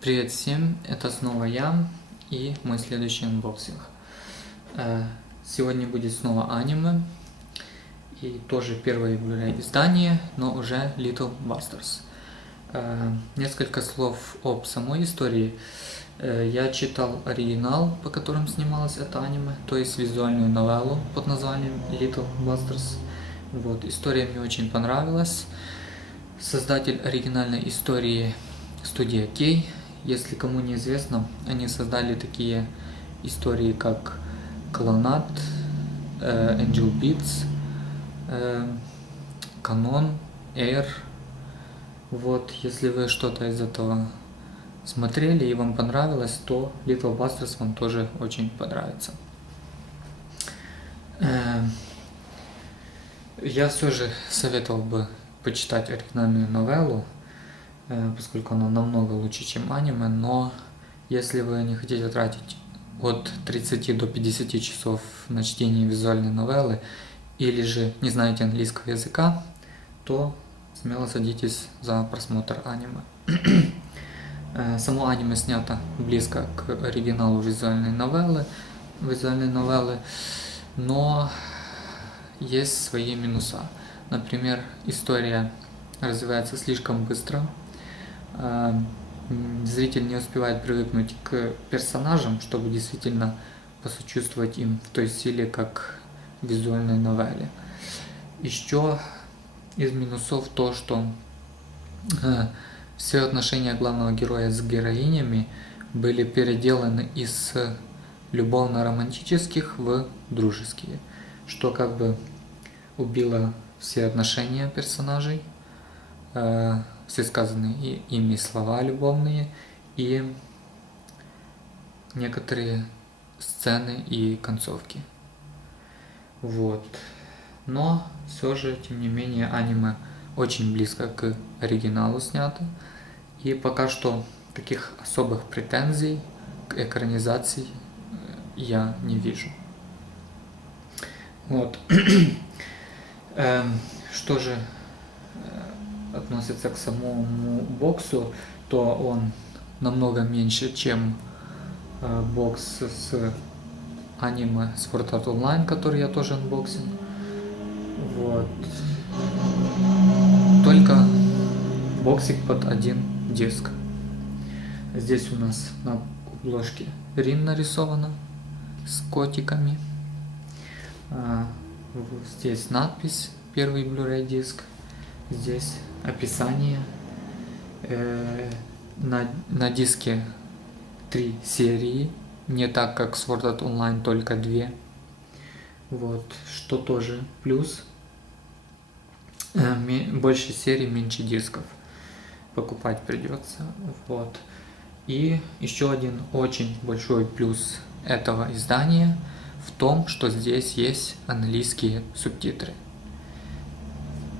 Привет всем, это снова я и мой следующий анбоксинг. Сегодня будет снова аниме и тоже первое Blu-ray издание, но уже Little Busters. Несколько слов об самой истории. Я читал оригинал, по которым снималось это аниме, то есть визуальную новеллу под названием Little Busters. Вот, история мне очень понравилась. Создатель оригинальной истории студия Кей. Если кому неизвестно, они создали такие истории, как Клонат, Angel Beats, Канон, Air. Вот, если вы что-то из этого смотрели и вам понравилось, то Little Busters вам тоже очень понравится. Я все же советовал бы почитать оригинальную новеллу, поскольку она намного лучше, чем аниме, но если вы не хотите тратить от 30 до 50 часов на чтение визуальной новеллы или же не знаете английского языка, то смело садитесь за просмотр аниме. Само аниме снято близко к оригиналу визуальной новеллы, но есть свои минуса. Например, история развивается слишком быстро, зритель не успевает привыкнуть к персонажам, чтобы действительно посочувствовать им в той силе, как в визуальной новелле. Еще из минусов то, что все отношения главного героя с героинями были переделаны из любовно-романтических в дружеские, что как бы убило все отношения персонажей, все сказанные ими слова любовные и некоторые сцены и концовки. Вот. Но все же, тем не менее, аниме очень близко к оригиналу снято. И пока что таких особых претензий к экранизации я не вижу. Вот. Что же относится к самому боксу, то он намного меньше, чем бокс с аниме Sword Art Online, который я тоже анбоксил. Вот. Только боксик под один диск. Здесь у нас на обложке Рин нарисована с котиками. Здесь надпись «Первый Blu-ray диск». Здесь описание. На диске 3 серии, не так как Sword Art Online только 2. Вот, что тоже плюс. Больше серий, меньше дисков покупать придется. Вот. И еще один очень большой плюс этого издания в том, что здесь есть английские субтитры.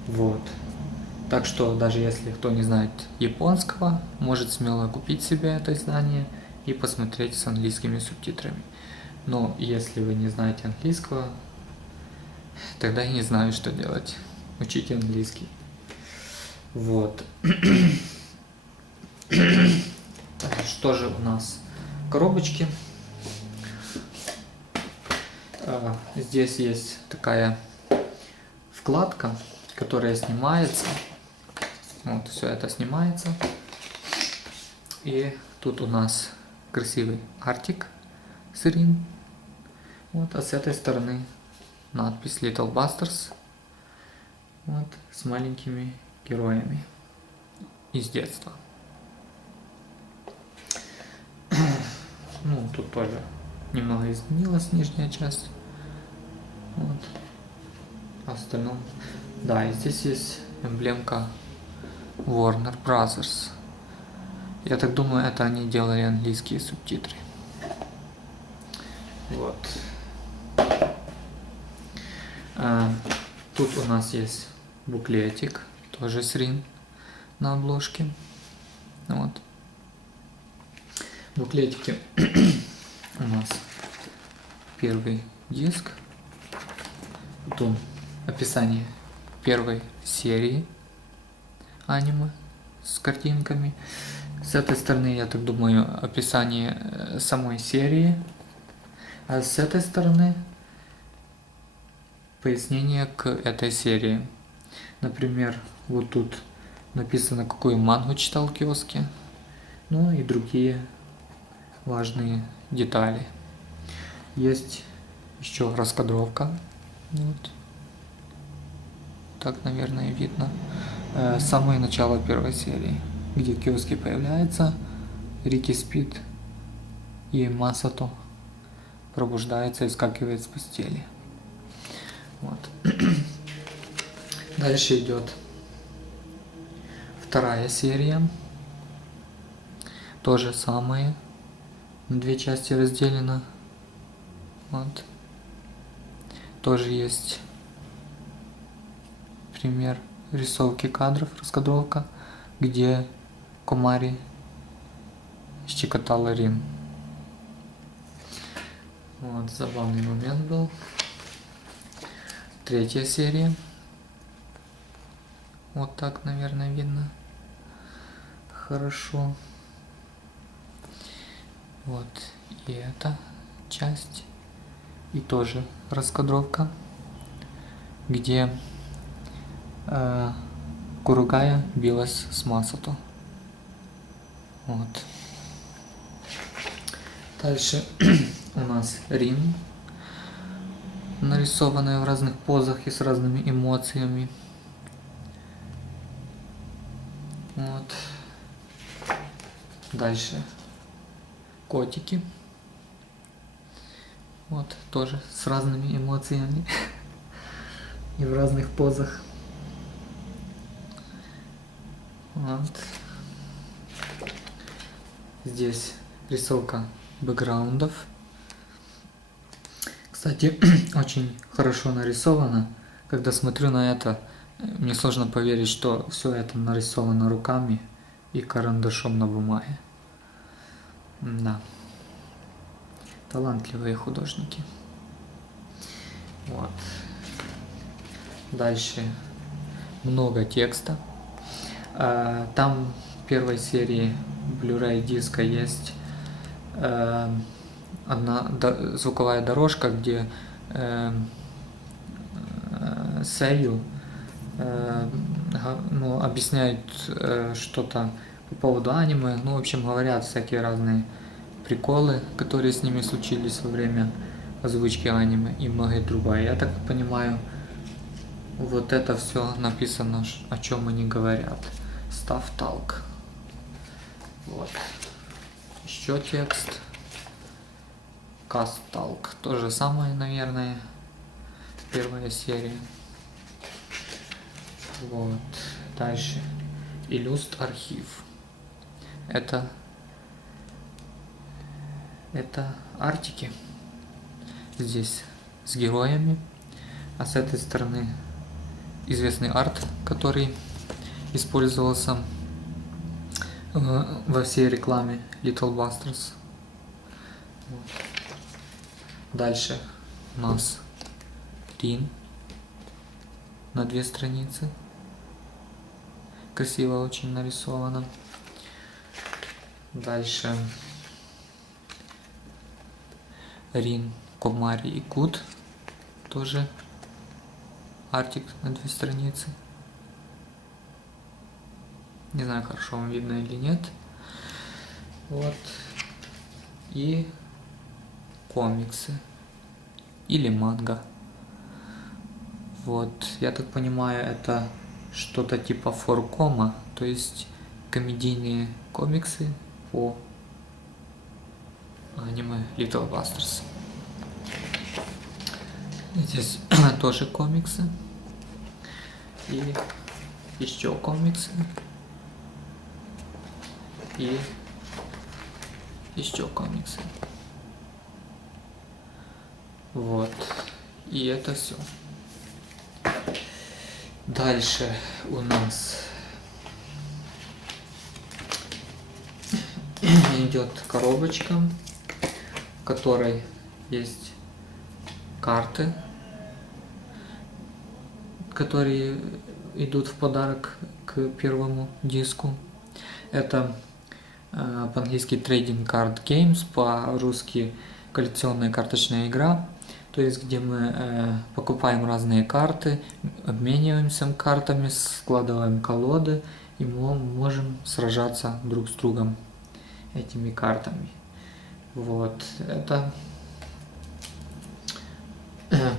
Вот. Так что даже если кто не знает японского, может смело купить себе это издание и посмотреть с английскими субтитрами. Но если вы не знаете английского, тогда я не знаю, что делать. Учите английский. Вот. Что же у нас в коробочке? Здесь есть такая вкладка, которая снимается. Вот, все это снимается. И тут у нас красивый артик с Рин. Вот, а с этой стороны надпись Little Busters. Вот, с маленькими героями из детства. Ну, тут тоже немного изменилась нижняя часть. Вот. А в остальном, да, и здесь есть эмблемка Warner Brothers. Я так думаю, это они делали английские субтитры. Вот. Тут у нас есть буклетик, тоже с Рин на обложке. Вот. В буклетике у нас первый диск, потом описание первой серии аниме с картинками, С этой стороны, я так думаю, описание самой серии, а с этой стороны пояснение к этой серии. Например, вот тут написано, какую мангу читал в киоске, ну и другие важные детали. Есть еще раскадровка, вот. Так, наверное, видно. Самое начало первой серии, где в киоске появляется, Рики спит, и Масато пробуждается и скакивает с постели. Вот. Дальше идет вторая серия. То же самое. На две части разделено. Вот. Тоже есть пример рисовки кадров, раскадровка, где Комари щекотала Рин. Вот, забавный момент был. Третья серия. Вот так, наверное, видно. Хорошо. Вот и эта часть. И тоже раскадровка, где Куругая билась с Масато. Вот. Дальше у нас Рин, нарисованная в разных позах и с разными эмоциями. Вот. Дальше котики. Вот, тоже с разными эмоциями и в разных позах. Вот. Здесь рисовка бэкграундов. Кстати, очень хорошо нарисовано. Когда смотрю на это, мне сложно поверить, что все это нарисовано руками и карандашом на бумаге. Да. Талантливые художники. Вот. Дальше много текста. Там в первой серии Blu-ray диска есть одна звуковая дорожка, где Сэйю объясняют что-то по поводу аниме. Ну, в общем, говорят всякие разные приколы, которые с ними случились во время озвучки аниме и многое другое. Я так понимаю, вот это все написано, о чем они говорят. Stuff Talk. Вот. Еще текст. Cast Talk. То же самое, наверное. Первая серия. Вот. Дальше. Illust архив. Это артики. Здесь с героями. А с этой стороны известный арт, который использовался во всей рекламе Little Busters. Вот. Дальше у нас Рин на 2 страницы. Красиво очень нарисовано. Дальше Рин, Комари и Кут. Тоже артик на 2 страницы. Не знаю, хорошо вам видно или нет. Вот. И комиксы. Или манга. Вот. Я так понимаю, это что-то типа форкома. То есть комедийные комиксы по аниме Little Busters. Здесь тоже комиксы. И еще комиксы. И еще комиксы. Вот. И это все. Дальше у нас идет коробочка, в которой есть карты, которые идут в подарок к первому диску. Это по-английски Trading Card Games, по-русски коллекционная карточная игра, то есть где мы покупаем разные карты, обмениваемся картами, складываем колоды и мы можем сражаться друг с другом этими картами. Вот, это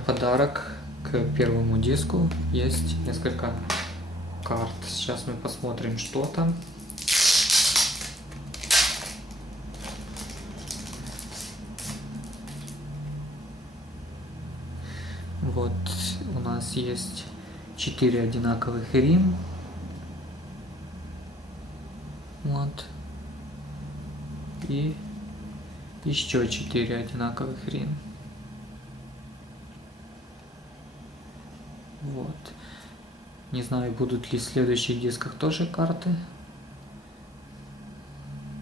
подарок к первому диску. Есть несколько карт. Сейчас мы посмотрим, что там. Вот у нас есть 4 одинаковых рим. Вот. И еще 4 одинаковых рим. Вот. Не знаю, будут ли в следующих дисках тоже карты.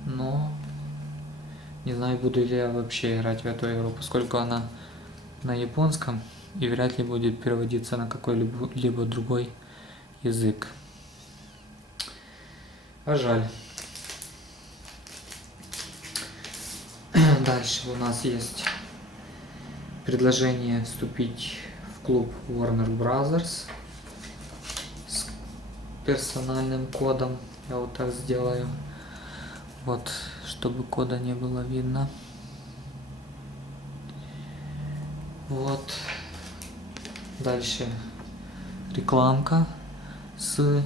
Но не знаю, буду ли я вообще играть в эту игру, поскольку она на японском и вряд ли будет переводиться на какой-либо другой язык. А жаль. Дальше у нас есть предложение вступить в клуб Warner Brothers с персональным кодом. Я вот так сделаю. Вот, чтобы кода не было видно. Вот. Дальше рекламка с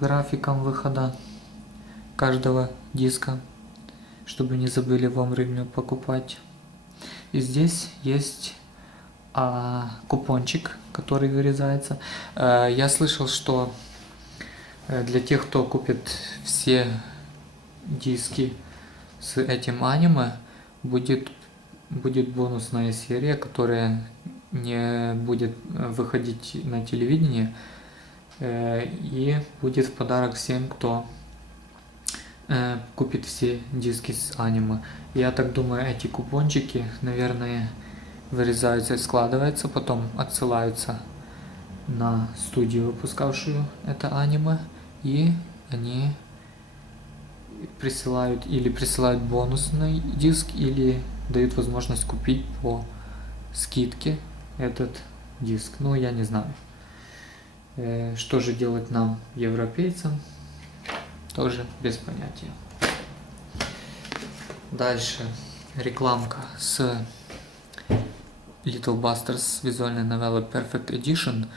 графиком выхода каждого диска, чтобы не забыли вовремя покупать. И здесь есть купончик, который вырезается. Я слышал, что для тех, кто купит все диски с этим аниме, будет бонусная серия, которая не будет выходить на телевидении, и будет в подарок всем, кто купит все диски с аниме. Я так думаю, эти купончики, наверное, вырезаются и складываются, потом отсылаются на студию, выпускавшую это аниме, и они присылают бонусный диск, или дают возможность купить по скидке этот диск. Ну, я не знаю. Что же делать нам, европейцам, тоже без понятия. Дальше рекламка с Little Busters визуальной новеллы Perfect Edition.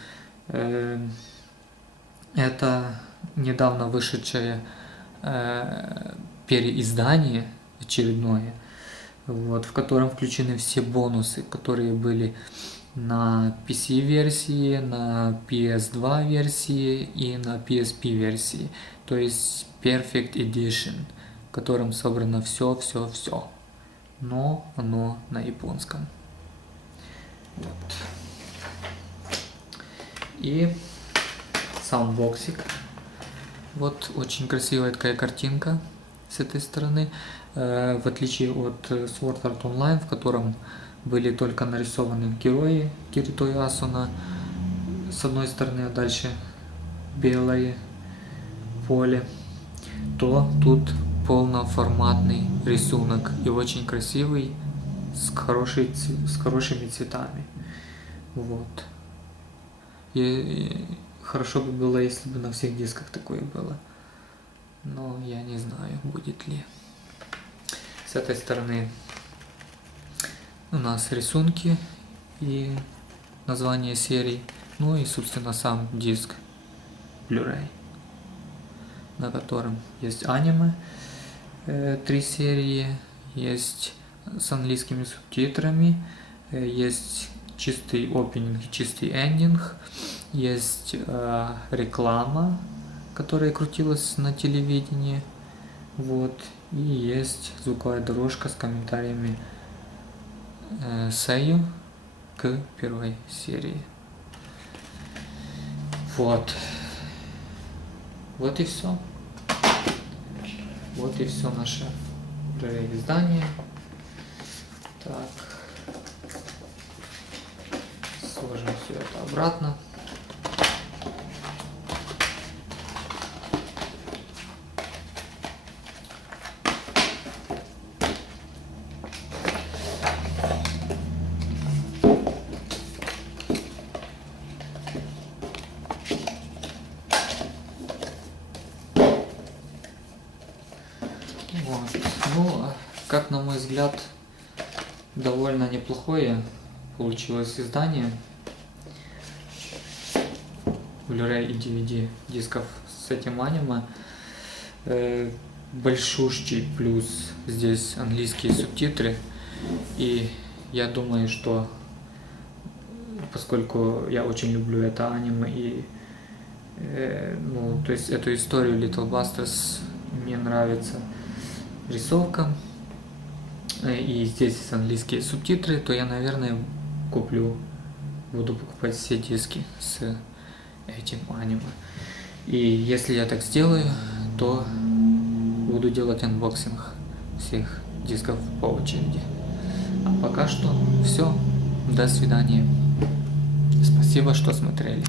Это недавно вышедшее переиздание очередное, вот, в котором включены все бонусы, которые были на PC-версии, на PS2 версии и на PSP версии. То есть Perfect Edition, в котором собрано все, но оно на японском. Вот. И сам боксик. Вот очень красивая такая картинка с этой стороны. В отличие от Sword Art Online, в котором были только нарисованы герои Кирито и Асуна с одной стороны, а дальше белое поле, то тут полноформатный рисунок и очень красивый, с хорошими цветами. Вот. И хорошо бы было, если бы на всех дисках такое было. Но я не знаю, будет ли. С этой стороны у нас рисунки и название серий. Ну и, собственно, сам диск Blu-ray, на котором есть аниме, 3 серии, есть с английскими субтитрами, есть чистый опенинг и чистый эндинг, есть реклама, которая крутилась на телевидении, вот, и есть звуковая дорожка с комментариями Сэю к первой серии. Вот. Вот и все. Вот и все наше издание. Так. Сложим все это обратно. Вот. Ну, как на мой взгляд, довольно неплохое получилось издание Blu-ray и DVD дисков с этим аниме. Большущий плюс здесь английские субтитры. И я думаю, что поскольку я очень люблю это аниме и ну, то есть эту историю Little Busters, мне нравится рисовка, и здесь есть английские субтитры, то я, наверное, буду покупать все диски с этим аниме. И если я так сделаю, то буду делать анбоксинг всех дисков по очереди. А пока что все. До свидания. Спасибо, что смотрели.